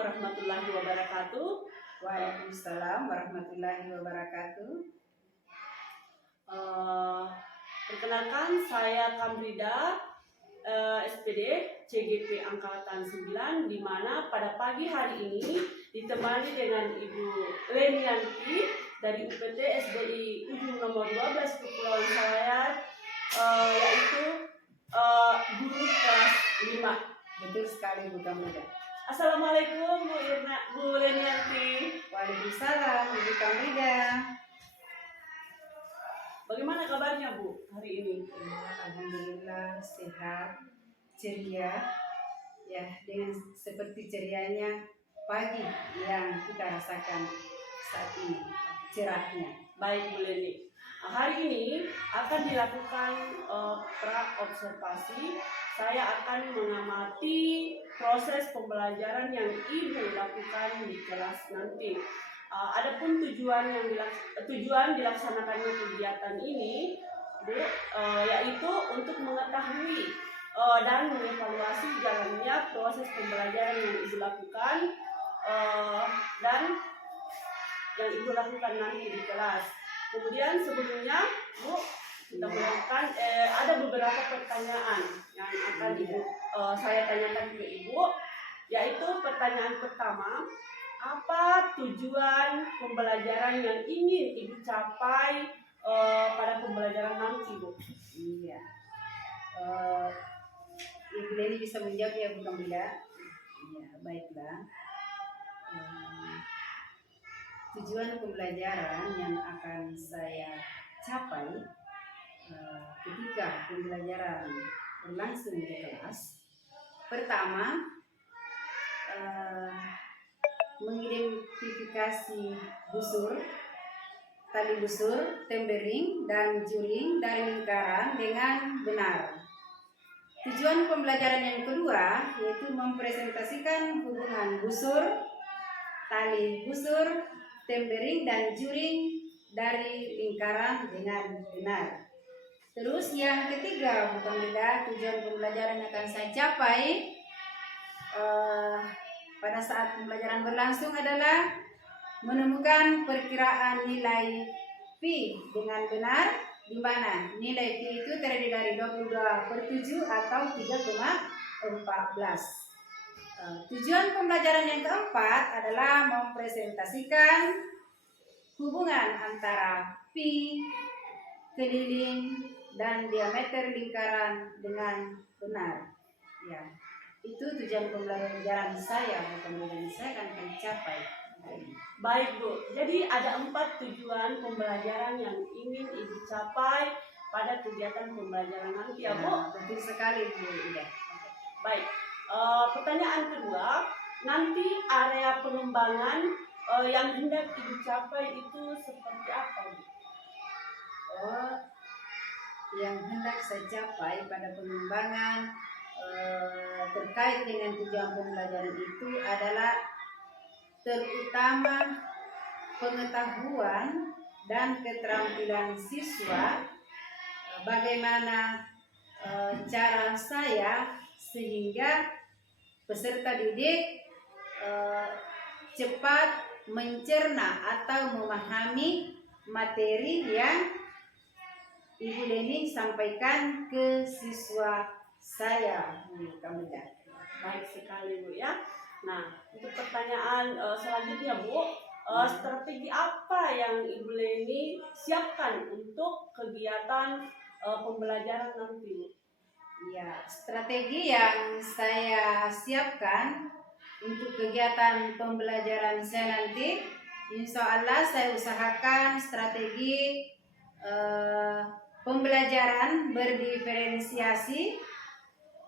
warahmatullahi wabarakatuh. Waalaikumsalam warahmatullahi wabarakatuh. Perkenalkan, saya Kamrida, SPD CGP Angkatan 9, di mana pada pagi hari ini ditemani dengan Ibu Lenianti dari UPT SDI Ujung nomor 12 Kepulauan Selayar, yaitu guru kelas 5. Betul sekali Bu Kamrida. Assalamualaikum Bu Lenianti. Waalaikumsalam Ibu Kamrida. Bagaimana kabarnya Bu hari ini? Alhamdulillah sehat, ceria. Ya, dengan seperti cerianya pagi yang kita rasakan saat ini, cerahnya. Baik Bu Leni. Hari ini akan dilakukan pra-observasi. Saya akan mengamati proses pembelajaran yang Ibu lakukan di kelas nanti. Adapun tujuan dilaksanakannya kegiatan ini, Bu, yaitu untuk mengetahui dan mengevaluasi jalannya proses pembelajaran yang Ibu lakukan dan yang Ibu lakukan nanti di kelas. Kemudian sebelumnya, Bu, kita melakukan ada beberapa pertanyaan yang akan saya tanyakan ke Ibu, yaitu pertanyaan pertama, apa tujuan pembelajaran yang ingin Ibu capai pada pembelajaran nanti, Bu? Iya. Ibu Leni bisa menjawab ya Bu Kamrida? Iya, baiklah. Tujuan pembelajaran yang akan saya capai ketika pembelajaran berlangsung di kelas, pertama, mengidentifikasi busur, tali busur, tempering, dan juring dari lingkaran dengan benar. Tujuan pembelajaran yang kedua yaitu mempresentasikan hubungan busur, tali busur, tempering, dan juring dari lingkaran dengan benar. Terus yang ketiga, Bu Kamrida, tujuan pembelajaran yang akan saya capai pada saat pembelajaran berlangsung adalah menemukan perkiraan nilai Pi dengan benar, di mana nilai Pi itu terdiri dari 22/7 atau 3,14. Tujuan pembelajaran yang keempat adalah mempresentasikan hubungan antara Pi, keliling, dan diameter lingkaran dengan benar. Ya, itu tujuan pembelajaran saya, bukan yang saya akan mencapai. Baik Bu, jadi ada 4 tujuan pembelajaran yang ingin Ibu capai pada kegiatan pembelajaran nanti ya Bu? Betul sekali Bu Ida. Baik, pertanyaan kedua, nanti area pengembangan yang hendak Ibu capai itu seperti apa Bu? Yang hendak saya capai pada pengembangan terkait dengan tujuan pembelajaran itu adalah terutama pengetahuan dan keterampilan siswa, bagaimana cara saya sehingga peserta didik cepat mencerna atau memahami materi yang Ibu Leni sampaikan ke siswa saya, Bu Kamrida. Baik sekali Bu ya. Nah, untuk pertanyaan selanjutnya Bu, strategi apa yang Ibu Leni siapkan untuk kegiatan pembelajaran nanti Bu? Ya, strategi yang saya siapkan untuk kegiatan pembelajaran saya nanti, insya Allah saya usahakan strategi pembelajaran berdiferensiasi,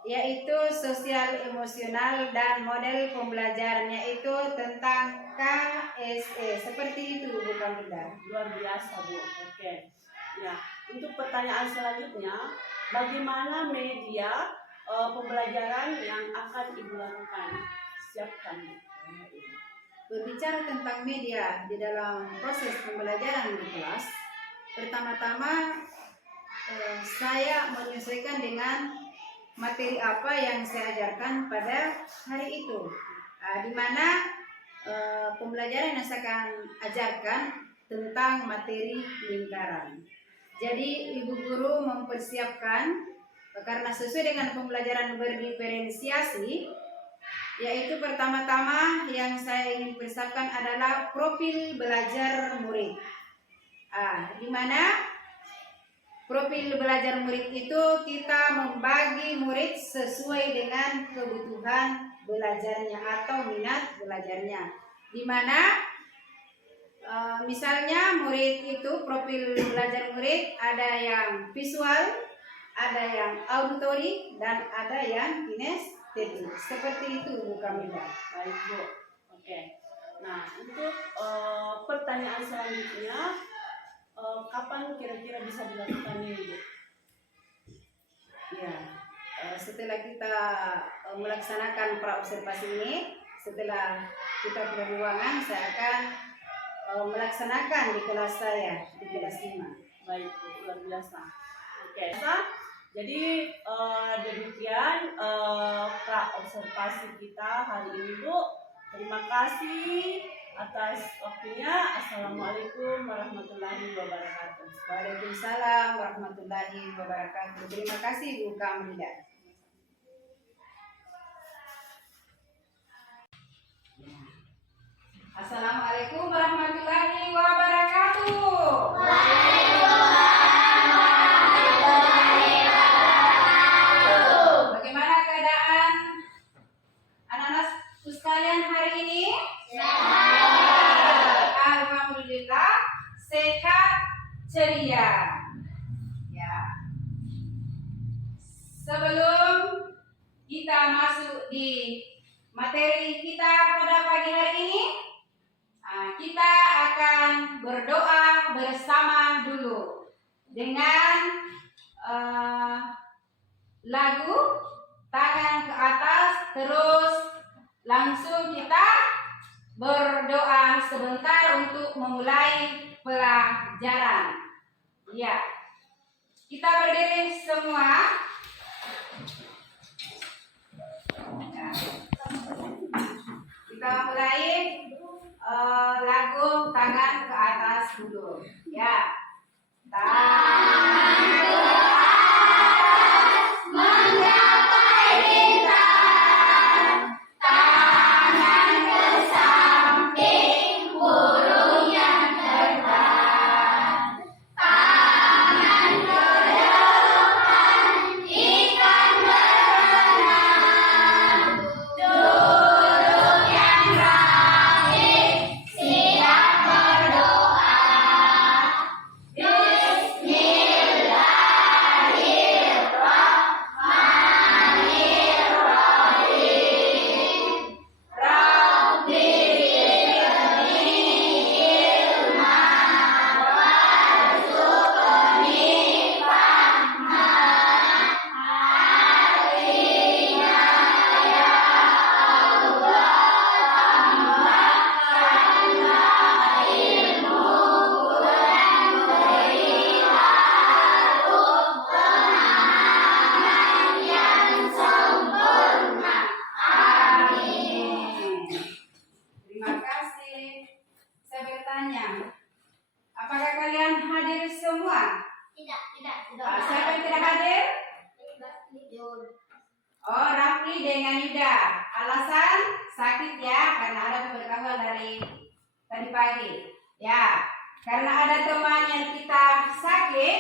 yaitu sosial emosional, dan model pembelajarannya itu tentang KSE. Seperti itu Bu Kamrida. Luar biasa Bu. Oke. Ya, untuk pertanyaan selanjutnya, bagaimana media pembelajaran yang akan Ibu lakukan? Siapkan Bu. Berbicara tentang media di dalam proses pembelajaran di kelas, pertama-tama saya menyesuaikan dengan materi apa yang saya ajarkan pada hari itu. di mana pembelajaran yang saya akan ajarkan tentang materi lingkaran. Jadi ibu guru mempersiapkan karena sesuai dengan pembelajaran berdiferensiasi, yaitu pertama-tama yang saya ingin persiapkan adalah profil belajar murid. Di mana profil belajar murid itu kita membagi murid sesuai dengan kebutuhan belajarnya atau minat belajarnya. Di mana misalnya murid itu profil belajar murid ada yang visual, ada yang auditory, dan ada yang kinestetik. Seperti itu Bu Kamila. Baik Bu. Oke. Nah untuk pertanyaan selanjutnya, kapan kira-kira bisa dilakukannya Bu? Ya, setelah kita melaksanakan praobservasi ini, setelah kita keluar ruangan, saya akan melaksanakan di kelas saya, di kelas 5. Baik Bu, luar biasa. Oke. Jadi demikian praobservasi kita hari ini Bu. Terima kasih atas waktunya. Assalamualaikum warahmatullahi wabarakatuh. Waalaikumsalam warahmatullahi wabarakatuh. Terima kasih Bu Kamila. Assalamualaikum warahmatullahi wabarakatuh. Bagaimana keadaan anak-anak sekalian hari ini? Alhamdulillah sehat ceria. Ya. Sebelum kita masuk di materi kita pada pagi hari ini, kita akan berdoa bersama dulu dengan lagu tangan ke atas, terus langsung kita berdoa sebentar untuk memulai pelajaran. Ya, kita berdiri semua. Kita mulai lagu tangan ke atas dulu. Ya, tangan ke atas menggapai bintang, tangan ke samping burung yang terbang, tangan ke depan ikan berenang, burung yang rapi siap berdoa. Bismillahirrahmanirrahim. Rabbi zidni ilman warzuqni fahman. Arina ya Allah tambahkanlah ilmuku dan berilah pemahaman yang sempurna. Amin. Terima kasih. Saya bertanya, apakah kalian hadir semua? Tidak. Siapa yang tidak hadir? Oh, Rafli dengan Yuda. Alasan sakit ya, karena ada berkawan dari tadi pagi. Ya, karena ada teman yang kita sakit,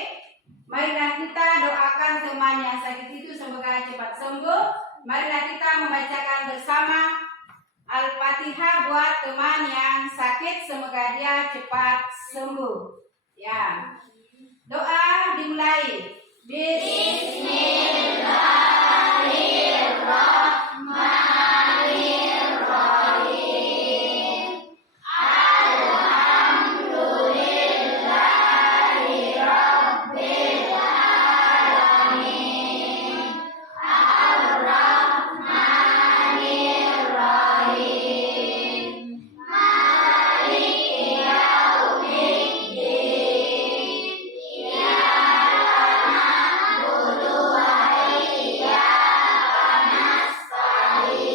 marilah kita doakan teman yang sakit itu semoga cepat sembuh. Marilah kita membacakan bersama Al-Fatihah buat teman yang sakit, semoga dia cepat sembuh. Ya, doa dimulai. Bismillahirrahmanirrahim. Alhamdulillahirabbil alamin. Ar-Rahmanirrahim. Maliki yaumiddin. Iyyaka na'budu wa iyyaka nasta'in.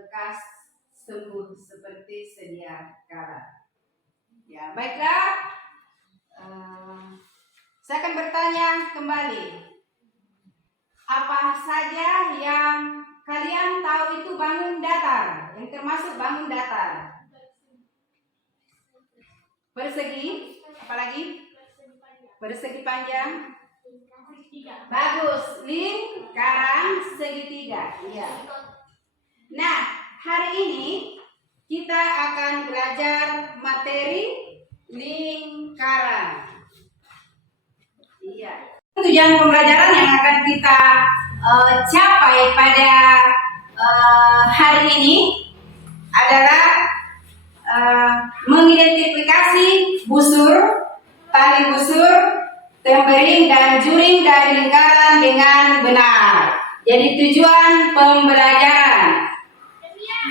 lekas sembuh seperti sedia kala. Ya, baiklah. Saya akan bertanya kembali. Apa saja yang kalian tahu itu bangun datar, yang termasuk bangun datar? Persegi, apalagi? Persegi panjang. Bagus, lingkaran segitiga. Iya. Nah, hari ini kita akan belajar materi lingkaran. Iya. Tujuan pembelajaran yang akan kita capai pada hari ini adalah mengidentifikasi busur, tali busur, tempering dan juring dari lingkaran dengan benar. Jadi tujuan pembelajaran.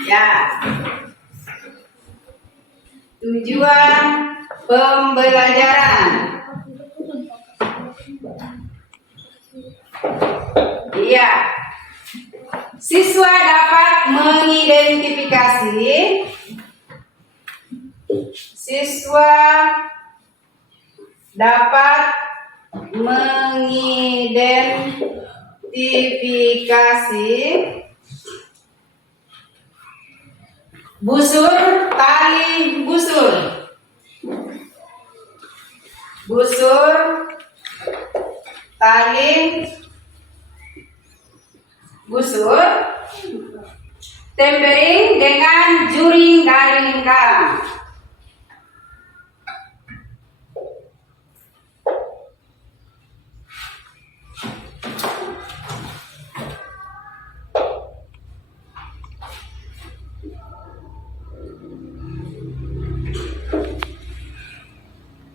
Ya. Tujuan pembelajaran. Iya. Siswa dapat mengidentifikasi. Siswa dapat mengidentifikasi busur, tali busur. Busur, tali busur, tempering dengan juring dari lingkaran.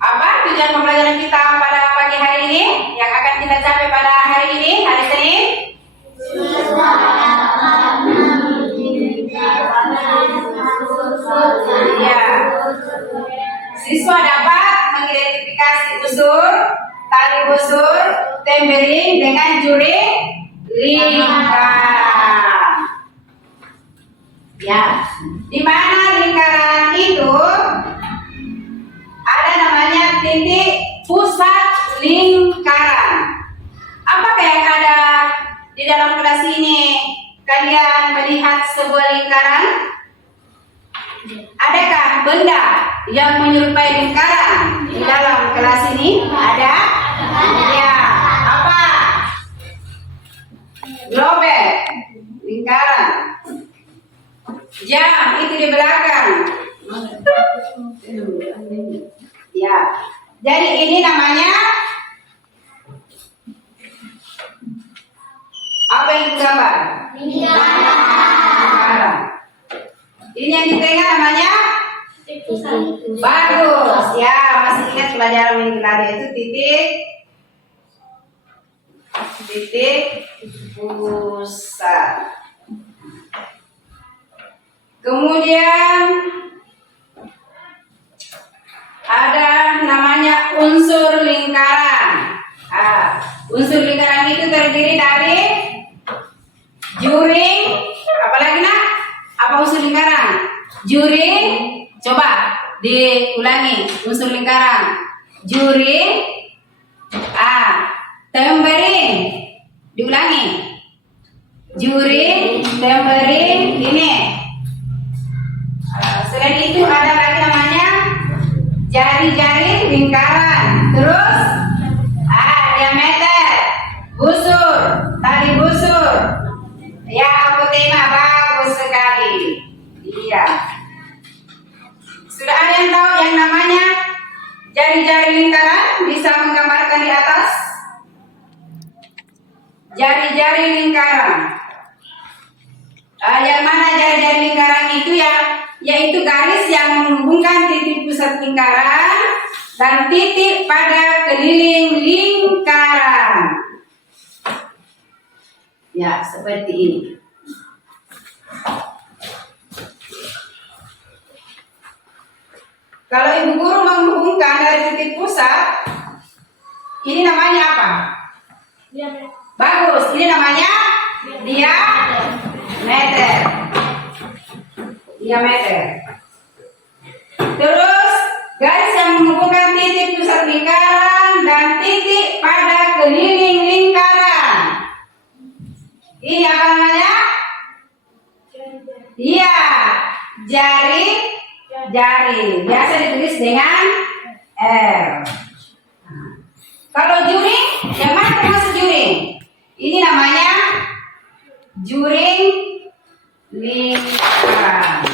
Apa tujuan pembelajaran kita pada pagi hari ini? Yang akan kita capai pada hari ini, hari Senin? Iya. Siswa dapat mengidentifikasi busur, tali busur, tempering dengan juring lingkaran. Ya, di mana lingkaran itu ada namanya titik pusat lingkaran. Apakah yang ada di dalam kelas ini? Kalian melihat sebuah lingkaran? Adakah benda yang menyerupai lingkaran di dalam kelas ini? Ada? Ya. Apa? Globek, lingkaran. Jam itu di belakang. Ya. Jadi ini namanya apa yang gambar? Lingkaran. Ini yang di tengah namanya bagus. Ya, masih ingat pelajaran minggu lalu itu titik pusat. Kemudian ada namanya unsur lingkaran. Unsur lingkaran itu terdiri dari juring, apalagi nak? Apa unsur lingkaran? Juring, coba diulangi unsur lingkaran. Juring, tempering, diulangi. Juring, tempering, ini. Selain itu ada lagi namanya jari-jari lingkaran. Terus diameter, busur, tali busur. Ya, aku terima, bagus sekali. Iya. Sudah ada yang tahu yang namanya jari-jari lingkaran? Bisa menggambarkan di atas? Jari-jari lingkaran. Yang mana jari-jari lingkaran itu ya? Yaitu garis yang menghubungkan titik pusat lingkaran dan titik pada keliling lingkaran. Ya, seperti ini. Kalau ibu guru menghubungkan dari titik pusat, ini namanya apa? Bagus, ini namanya diameter. diameter. Terus garis yang menghubungkan titik pusat lingkaran dan titik pada keliling lingkaran. Ini apa namanya? Iya, jari. Biasa ditulis dengan R. Kalau juring, yang mana termasuk juring? Ini namanya juring lingkaran.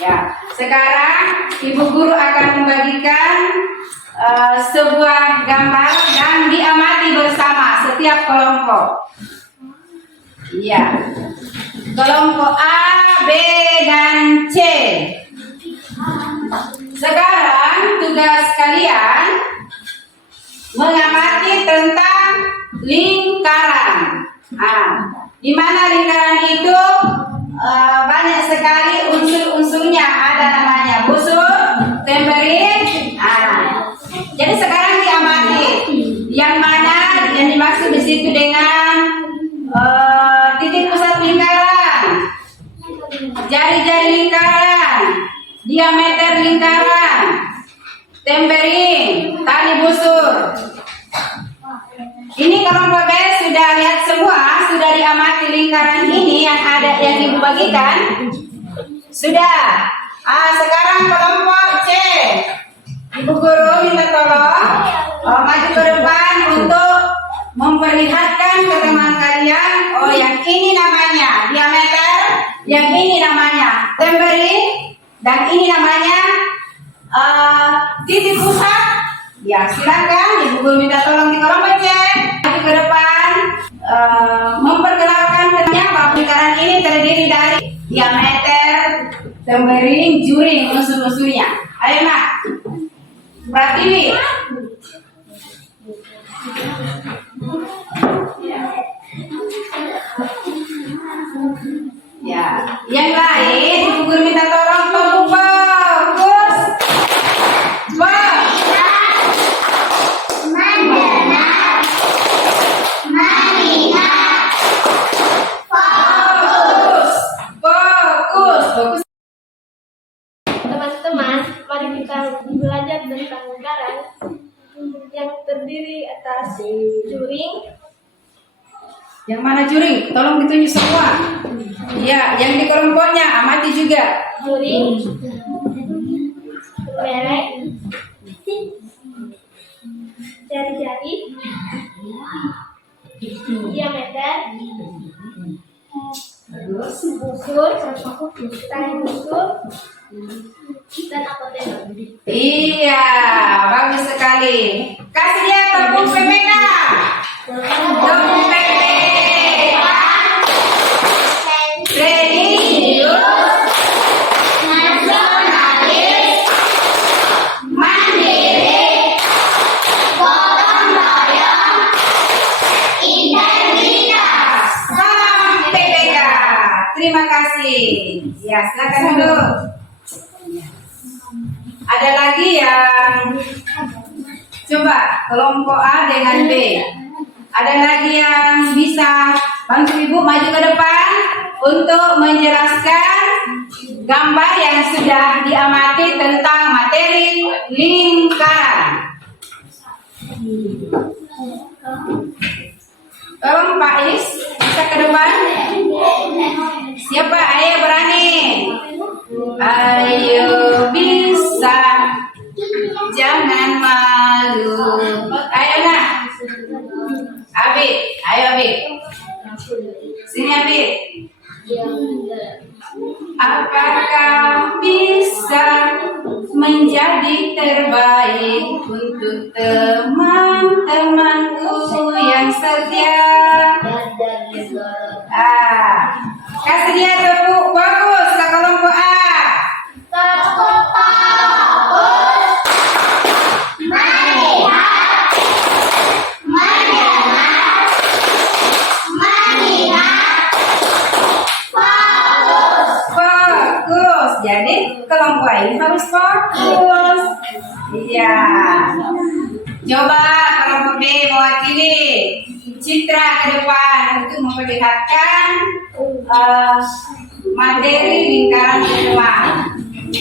Ya, sekarang Ibu Guru akan membagikan sebuah gambar dan diamati bersama setiap kelompok. Ya, kelompok A, B, dan C. Sekarang tugas kalian mengamati tentang lingkaran. Di mana lingkaran itu banyak sekali unsur-unsurnya. Ada namanya busur, tempering. Jadi sekarang diamati yang mana yang dimaksud di situ dengan titik pusat lingkaran, jari-jari lingkaran, diameter lingkaran, tempering, tali busur. Ini kelompok B sudah lihat semua, sudah diamati lingkaran ini yang ada yang Ibu bagikan. Sudah. Sekarang kelompok C. Ibu Guru minta tolong maju ke depan untuk memperlihatkan ke teman kalian. Oh, yang ini namanya diameter, yang ini namanya tempering, dan ini namanya titik pusat. Ya, silakan Ibu Guru minta tolong di kelompok C maju ke depan, memperkenalkan bahwa lingkaran ini terdiri dari diameter, tempering, juring, unsur-unsurnya. Ayo nak, Pratiwi. Ya, yang lain Ibu Guru minta tolong fokus. Fokus. Teman-teman, mari kita belajar tentang lingkaran yang terdiri atas juring. Yang mana juring? Tolong ditunjuk semua. Ya, yang di kelompoknya amati juga. Juring, merek, jari-jari, diameter, busur, tali busur, dan apoteker. Iya, bagus sekali. Kasih dia tepuk PPK. Tepuk PPK. Religius, nasionalis, mandiri, gotong royong, integritas. Salam PPK. Terima kasih. Ya, silakan dulu. Ada lagi yang coba kelompok A dengan B. Ada lagi yang bisa bantu Ibu maju ke depan untuk menjelaskan gambar yang sudah diamati tentang materi lingkaran. Tolong Pak Is bisa ke depan. Siapa? Ayo berani. Ayo bisa. Jangan malu. Ayo nak. Abid, ayo Abid. Sini Abid. Apakah bisa menjadi terbaik untuk teman-temanku yang setia? Kasih dia tepuk bagus ke kelompok A. Tepuk bagus. Melihat, mendengar, melihat. Bagus. Fokus. Jadi kelompok ini harus fokus. Iya. Coba kelompok B mewakili citra ke depan untuk memperlihatkan materi lingkaran kedua.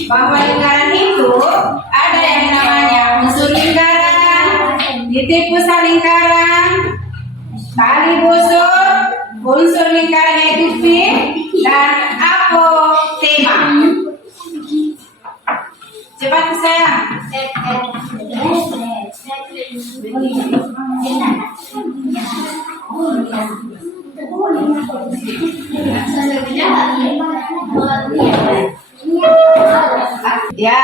Bahwa lingkaran itu ada yang namanya unsur lingkaran, titik pusat lingkaran, tali busur, unsur lingkaran yaitu P, dan apotema. Cepat sayang. Ya,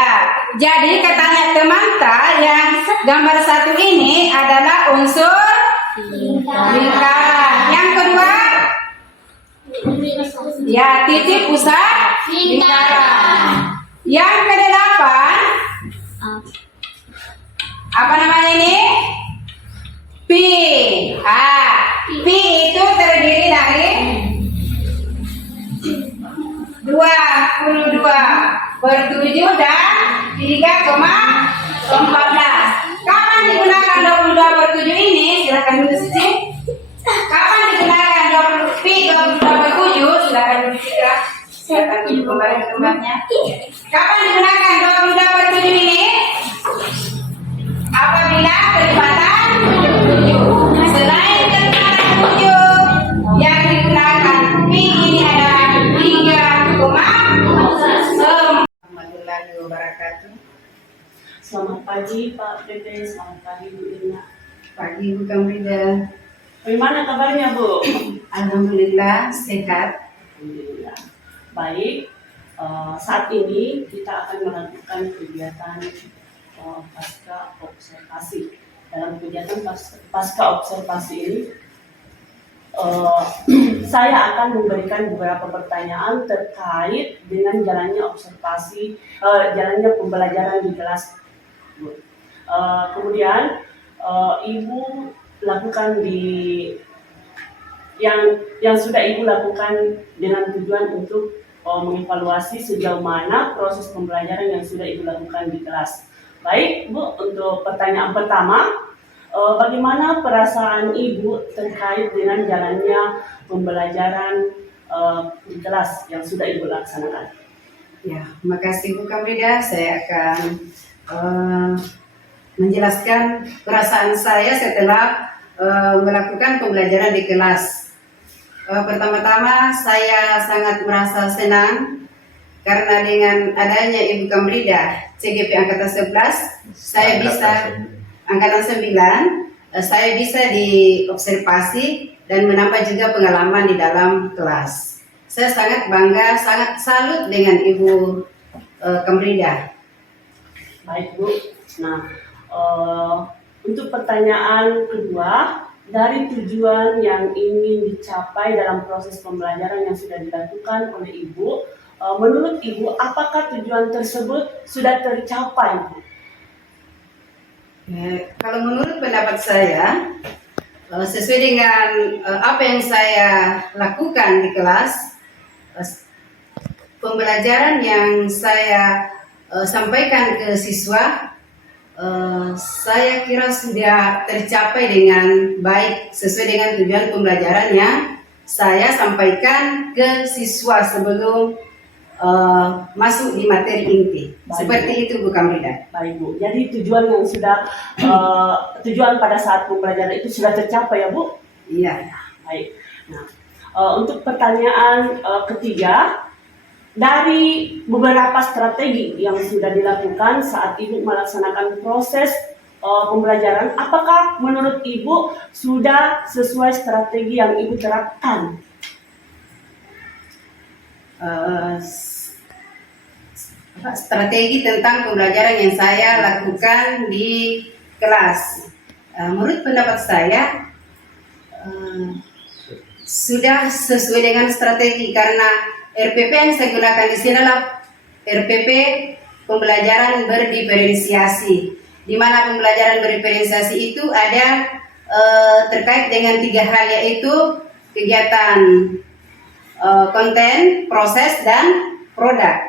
jadi katanya Temanta yang gambar satu ini adalah unsur lingkaran. Yang kedua, ya titik pusat lingkaran. Yang kedelapan, apa namanya ini? P. P itu terdiri dari 22 per 7 dan 3,14. Kapan digunakan 22 per 7 ini? Silakan dulu sini. Kapan digunakan P 22 per 7? Silakan dulu Citra. Silakan dulu kembali ke tempatnya. Kapan digunakan 22 per 7 ini? Apabila kecepatan 7. Selain kecepatan 7, yang digunakan P ini adalah 3,9. Warahmatullahi wabarakatuh. Selamat pagi Pak Dede, selamat pagi Bu Irna. Pagi Bu Kamrida. Bagaimana kabarnya Bu? Alhamdulillah sehat. Alhamdulillah. Baik, saat ini kita akan melakukan kegiatan pasca observasi. Dalam kegiatan pasca observasi ini, saya akan memberikan beberapa pertanyaan terkait dengan jalannya observasi, jalannya pembelajaran di kelas. Kemudian Ibu lakukan yang sudah Ibu lakukan dengan tujuan untuk mengevaluasi sejauh mana proses pembelajaran yang sudah Ibu lakukan di kelas. Baik Bu, untuk pertanyaan pertama, bagaimana perasaan Ibu terkait dengan jalannya pembelajaran di kelas yang sudah Ibu laksanakan? Ya, makasih Bu Kamrida. Saya akan menjelaskan perasaan saya setelah melakukan pembelajaran di kelas. Pertama-tama saya sangat merasa senang karena dengan adanya Ibu Kamrida CGP Angkatan 11, saya bisa Angkatan 9, saya bisa diobservasi dan menambah juga pengalaman di dalam kelas. Saya sangat bangga, sangat salut dengan Ibu Kamrida. Baik Bu. Nah, untuk pertanyaan kedua, dari tujuan yang ingin dicapai dalam proses pembelajaran yang sudah dilakukan oleh Ibu, menurut Ibu, apakah tujuan tersebut sudah tercapai? Kalau menurut pendapat saya, sesuai dengan apa yang saya lakukan di kelas, pembelajaran yang saya sampaikan ke siswa, saya kira sudah tercapai dengan baik sesuai dengan tujuan pembelajaran yang saya sampaikan ke siswa sebelum masuk di materi inti. Baik, Seperti Bu. itu Bu Kamrida. Baik Bu. Jadi tujuan yang sudah tujuan pada saat pembelajaran itu sudah tercapai ya Bu? Iya. Baik. Nah, untuk pertanyaan ketiga, dari beberapa strategi yang sudah dilakukan saat Ibu melaksanakan proses pembelajaran, apakah menurut Ibu sudah sesuai strategi yang Ibu terapkan? Strategi tentang pembelajaran yang saya lakukan di kelas. Menurut pendapat saya sudah sesuai dengan strategi karena RPP yang saya gunakan di sini adalah RPP pembelajaran berdiferensiasi, di mana pembelajaran berdiferensiasi itu ada terkait dengan 3 hal, yaitu kegiatan konten, proses, dan produk.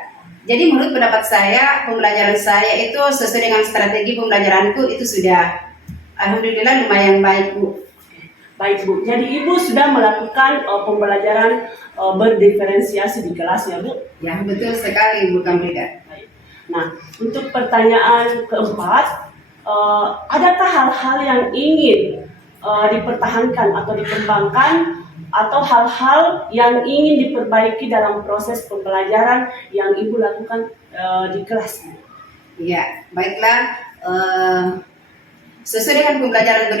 Jadi menurut pendapat saya, pembelajaran saya itu sesuai dengan strategi pembelajaranku itu sudah alhamdulillah lumayan baik, Bu. Baik Bu, jadi Ibu sudah melakukan pembelajaran berdiferensiasi di kelas ya Bu? Ya, betul sekali Bu Kamrida. Baik. Nah, untuk pertanyaan keempat, adakah hal-hal yang ingin dipertahankan atau dikembangkan atau hal-hal yang ingin diperbaiki dalam proses pembelajaran yang Ibu lakukan di kelas? Ya, baiklah. Sesuai dengan pembelajaran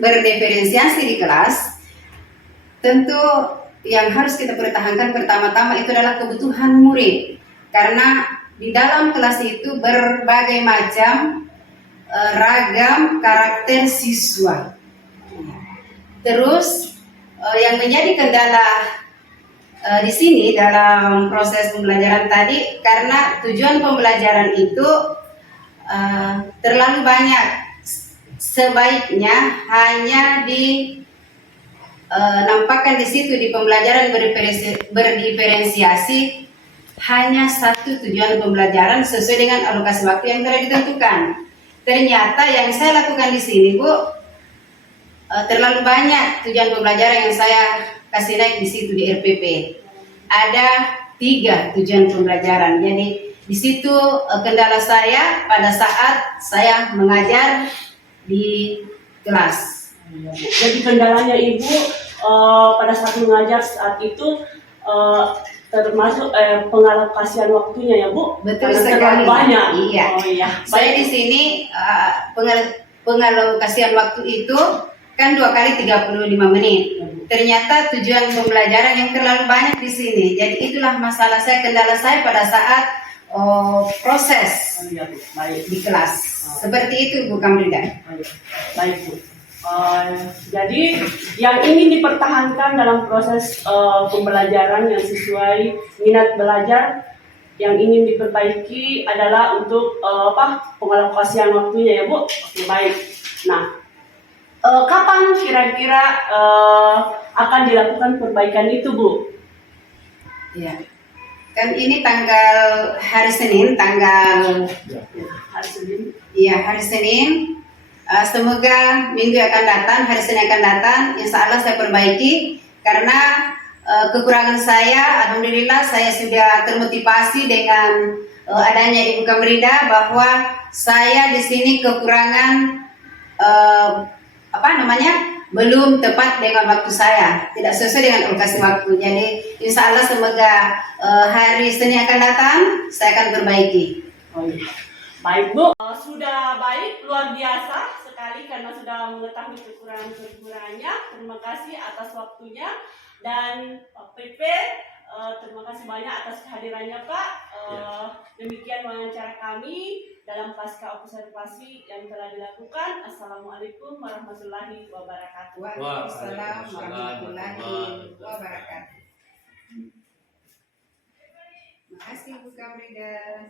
berdiferensiasi di kelas, tentu yang harus kita pertahankan pertama-tama itu adalah kebutuhan murid. Karena di dalam kelas itu berbagai macam ragam karakter siswa. Terus yang menjadi kendala di sini dalam proses pembelajaran tadi, karena tujuan pembelajaran itu terlalu banyak. Sebaiknya hanya nampakkan di situ di pembelajaran berdiferensiasi hanya satu tujuan pembelajaran sesuai dengan alokasi waktu yang telah ditentukan. Ternyata yang saya lakukan di sini, Bu, terlalu banyak tujuan pembelajaran yang saya kasih naik di situ di RPP. Ada 3 tujuan pembelajaran. Jadi di situ kendala saya pada saat saya mengajar di kelas. Jadi kendalanya Ibu pada saat mengajar saat itu termasuk pengalokasian waktunya ya Bu? Betul karena sekali. terlalu banyak. Iya. Oh iya. Saya di sini pengalokasian waktu itu kan 2 kali 35 menit. Ternyata tujuan pembelajaran yang terlalu banyak di sini. Jadi itulah masalah saya, kendala saya pada saat proses Iya, Bu. Baik. di kelas. Seperti itu Bu Kamrida. Baik Bu. Jadi yang ingin dipertahankan dalam proses pembelajaran yang sesuai minat belajar, yang ingin diperbaiki adalah untuk pengalokasian waktunya ya Bu. Oke, baik. Nah, kapan kira-kira akan dilakukan perbaikan itu Bu? Ya. Kan ini tanggal hari Senin, tanggal Hari Senin. Iya, hari Senin. Semoga minggu akan datang, hari Senin akan datang, insya Allah saya perbaiki. Karena kekurangan saya, alhamdulillah saya sudah termotivasi dengan adanya Ibu Kamrida bahwa saya di sini kekurangan belum tepat dengan waktu saya, tidak sesuai dengan alokasi waktu. Jadi insya Allah semoga hari Senin akan datang, saya akan perbaiki. Oh, iya. Baik Bu, sudah baik, luar biasa sekali karena sudah mengetahui kekurangannya. Terima kasih atas waktunya dan Pak PP, terima kasih banyak atas kehadirannya Pak. Demikian wawancara kami dalam pasca observasi yang telah dilakukan. Assalamualaikum warahmatullahi wabarakatuh. Waalaikumsalam warahmatullahi wabarakatuh. Terima kasih Bu Kamrida.